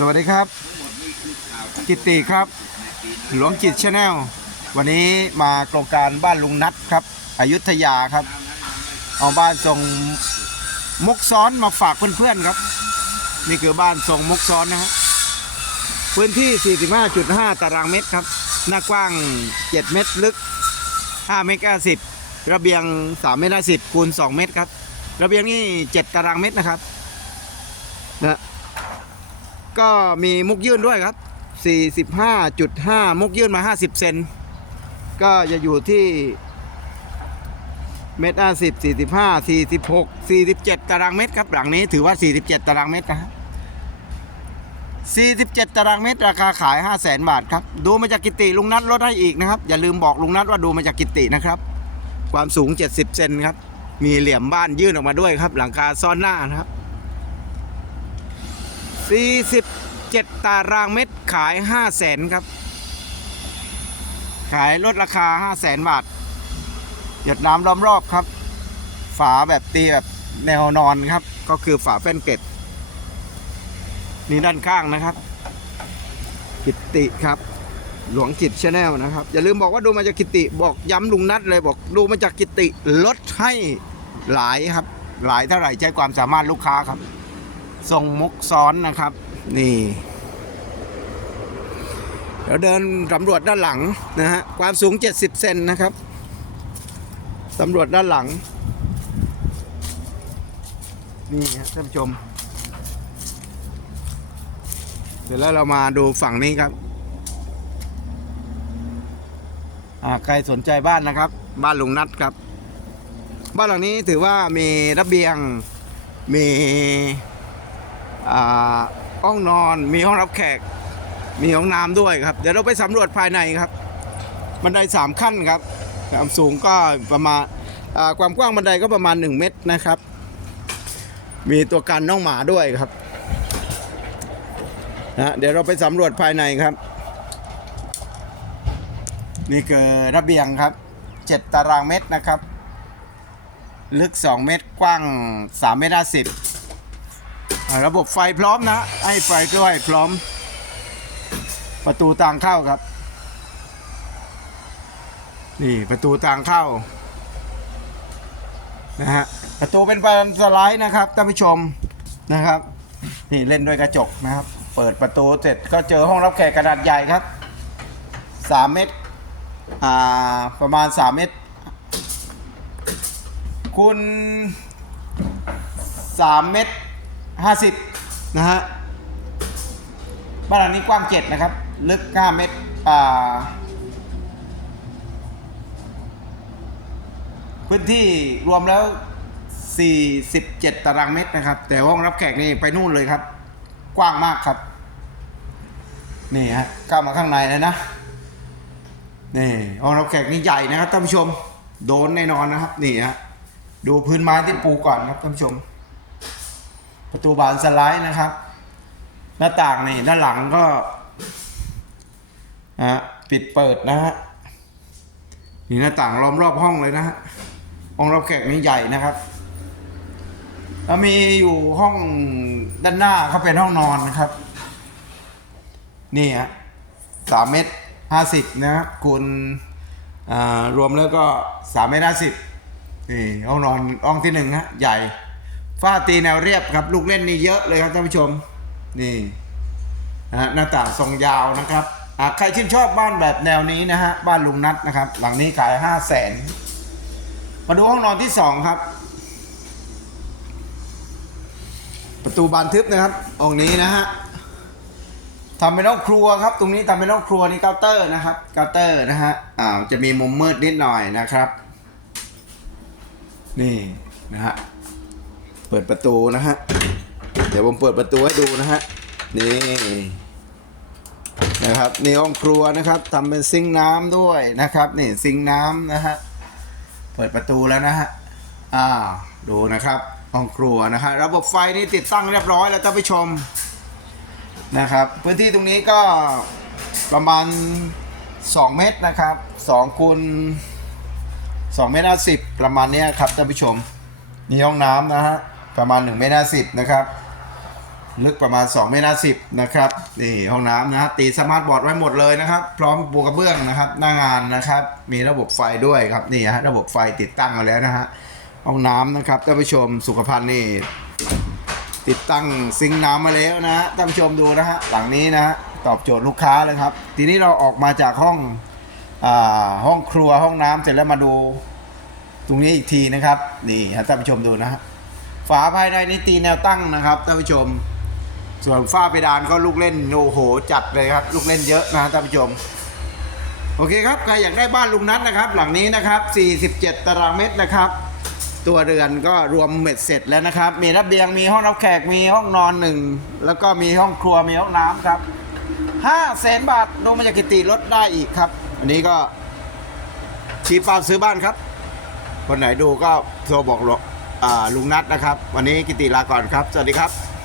สวัสดีครับ กิตติครับ หลวงจิตชาแนลวันนี้มาโครงการบ้านลุงนัดครับอยุธยาครับ เอาบ้านทรงมุกซ้อนมาฝากเพื่อนๆครับ นี่คือบ้านทรงมุกซ้อนนะฮะพื้นที่ 45.5 ตารางเมตรครับ หน้ากว้าง 7 เมตรลึก 5 เมตร50ระเบียง 3 เมตร50คูณ 2 เมตรครับ ระเบียงนี่ 7 ตารางเมตรนะครับนะ ก็มีมุกยื่นด้วยครับ 45.5 มุกยื่นมา 50 เซน ก็จะอยู่ที่เมตรห้าสิบสี่สิบห้าสี่สิบหกสี่สิบเจ็ดตารางเมตรครับหลังนี้ถือว่า47ตารางเมตรนะครับ47ตารางเมตรราคาขาย5 0 0แสนบาทครับ ดูมาจากกิติลุงนัดลดให้อีกนะครับ อย่าลืมบอกลุงนัดว่าดูมาจากกิตินะครับ ความสูง70เซนครับ มีเหลี่ยมบ้านยื่นออกมาด้วยครับ หลังคาซ่อนหน้านะครับ 47 ตารางเมตรขาย 5 0 0แสนครับ ขายลดราคา 5 0 0แสนบาท หยดน้ำล้อมรอบครับ ฝาแบบตีแบบแนวนอนครับ ก็คือฝาแป้นเกล็ดนี่ด้านข้างนะครับ กิตติครับ หลวงจิตชาแนลนะครับ อย่าลืมบอกว่าดูมาจากกิตติ บอกย้ำลุงนัดเลยบอกดูมาจากกิตติลดให้หลายครับ หลายเท่าไหร่ใช้ความสามารถลูกค้าครับ ทรงมุกซ้อนนะครับ นี่เดี๋ยวเดินสำรวจด้านหลังนะฮะความสูง 70 เซนนะครับตำรวจด้านหลัง นี่ครับท่านผู้ชม เดี๋ยวแล้วเรามาดูฝั่งนี้ครับใครสนใจบ้านนะครับ บ้านลุงนัดครับ บ้านหลังนี้ถือว่ามีระเบียงมี ห้องนอนมีห้องรับแขก มีห้องน้ำด้วยครับ เดี๋ยวเราไปสำรวจภายในครับ บันไดสามขั้นครับความสูงก็ประมาณความกว้างบันไดก็ประมาณ 1 เมตรนะครับ มีตัวกันน้องหมาด้วยครับนะเดี๋ยวเราไปสำรวจภายในครับ นี่คือระเบียงครับ 7 ตารางเมตรนะครับ ลึก 2 เมตรกว้าง 3 เมตร50 ระบบไฟพร้อมนะให้ไฟด้วยพร้อม ประตูทางเข้าครับ นี่ประตูทางเข้านะฮะประตูเป็นบานสไลด์นะครับท่านผู้ชมนะครับนี่เล่นด้วยกระจกนะครับ เปิดประตูเสร็จก็เจอห้องรับแขกกระดาษใหญ่ครับ3เมตรอ่าประมาณ 3 เมตรคูณ3 เมตร 50นะฮะบ้านหลังนี้กว้าง 7 นะครับ ลึก 5 เมตรอ่าพื้นที่รวมแล้ว 47 ตารางเมตรนะครับ แต่ห้องรับแขกนี่ไปนู่นเลยครับ กว้างมากครับ นี่ฮะเข้ามาข้างในเลยนะ นี่ห้องรับแขกนี่ใหญ่นะครับท่านผู้ชม โดนแน่นอนนะครับ นี่ฮะ ดูพื้นไม้ที่ปูก่อนครับท่านผู้ชม ประตูบานสไลด์นะครับ หน้าต่างนี่ด้านหลังก็นะฮะปิดเปิดนะฮะนี่หน้าต่างล้อมรอบห้องเลยนะฮะห้องรับแขกนี่ใหญ่นะครับแล้วมีอยู่ห้องด้านหน้าเขาเป็นห้องนอนนะครับ นี่ฮะสามเมตรห้าสิบนะครับคูณรวมแล้วก็สามเมตรห้าสิบนี่ห้องนอนห้องที่หนึ่งฮะใหญ่ ฝ้าตีแนวเรียบครับ ลูกเล่นนี่เยอะเลยครับท่านผู้ชม นี่นะหน้าต่างทรงยาวนะครับใครชื่นชอบบ้านแบบแนวนี้นะฮะ บ้านลุงนัดนะครับ หลังนี้ขายห้าแสนมาดูห้องนอนที่สองครับ ประตูบานทึบนะครับองนี้นะฮะทำเป็นห้องครัวครับ ตรงนี้ทำเป็นห้องครัวนี่เคาน์เตอร์นะครับเคาน์เตอร์นะฮะอ่าจะมีมุมมืดนิดหน่อยนะครับ นี่นะฮะ เปิดประตูนะฮะ เดี๋ยวผมเปิดประตูให้ดูนะฮะ นี่นะครับนี่ห้องครัวนะครับทำเป็นซิงน้ำด้วยนะครับนี่ซิงน้ำนะฮะ เปิดประตูแล้วนะฮะ อ่า ดูนะครับห้องครัวนะฮะระบบไฟนี่ติดตั้งเรียบร้อยแล้วท่านผู้ชมนะครับ พื้นที่ตรงนี้ก็ประมาณ 2 เมตรนะครับ2คูณ2เมตรห้าสิบประมาณนี้ครับท่านผู้ชมนี่ห้องน้ำนะฮะ ประมาณ1เมตรห้าสิบนะครับ ลึกประมาณ 2 เมตรห้าสิบนะครับนี่ห้องน้ำนะฮะตีสมาร์ทบอร์ดไว้หมดเลยนะครับ พร้อมปูกระเบื้องนะครับ หน้างานนะครับ มีระบบไฟด้วยครับนี่ฮะระบบไฟติดตั้งมาแล้วนะฮะห้องน้ำนะครับท่านผู้ชมสุขภัณฑ์นี่ติดตั้งซิงค์น้ำมาแล้วนะฮะท่านผู้ชมดูนะฮะหลังนี้นะฮะตอบโจทย์ลูกค้าเลยครับ ทีนี้เราออกมาจากห้องอห้องครัวห้องน้ำเสร็จแล้วมาดูตรงนี้อีกทีนะครับ นี่ท่านผู้ชมดูนะฮะ ฝาภายในนี่ตีแนวตั้งนะครับท่านผู้ชม ส่วนฝ้าเพดานก็ลูกเล่นโอ้โหจัดเลยครับ ลูกเล่นเยอะนะท่านผู้ชม โอเคครับ ใครอยากได้บ้านลุงนัทนะครับ หลังนี้นะครับ 47 ตารางเมตรนะครับ ตัวเรือนก็รวมเม็ดเสร็จแล้วนะครับ มีระเบียงมีห้องรับแขกมีห้องนอนหนึ่งแล้วก็มีห้องครัวมีห้องน้ำครับ5แสนบาทลงมาจากกิติลดได้อีกครับ อันนี้ก็ชี้เป้าซื้อบ้านครับ คนไหนดูก็โทรบอกหลอ่า ลุงนัทนะครับ วันนี้กิติลาก่อนครับ สวัสดีครับ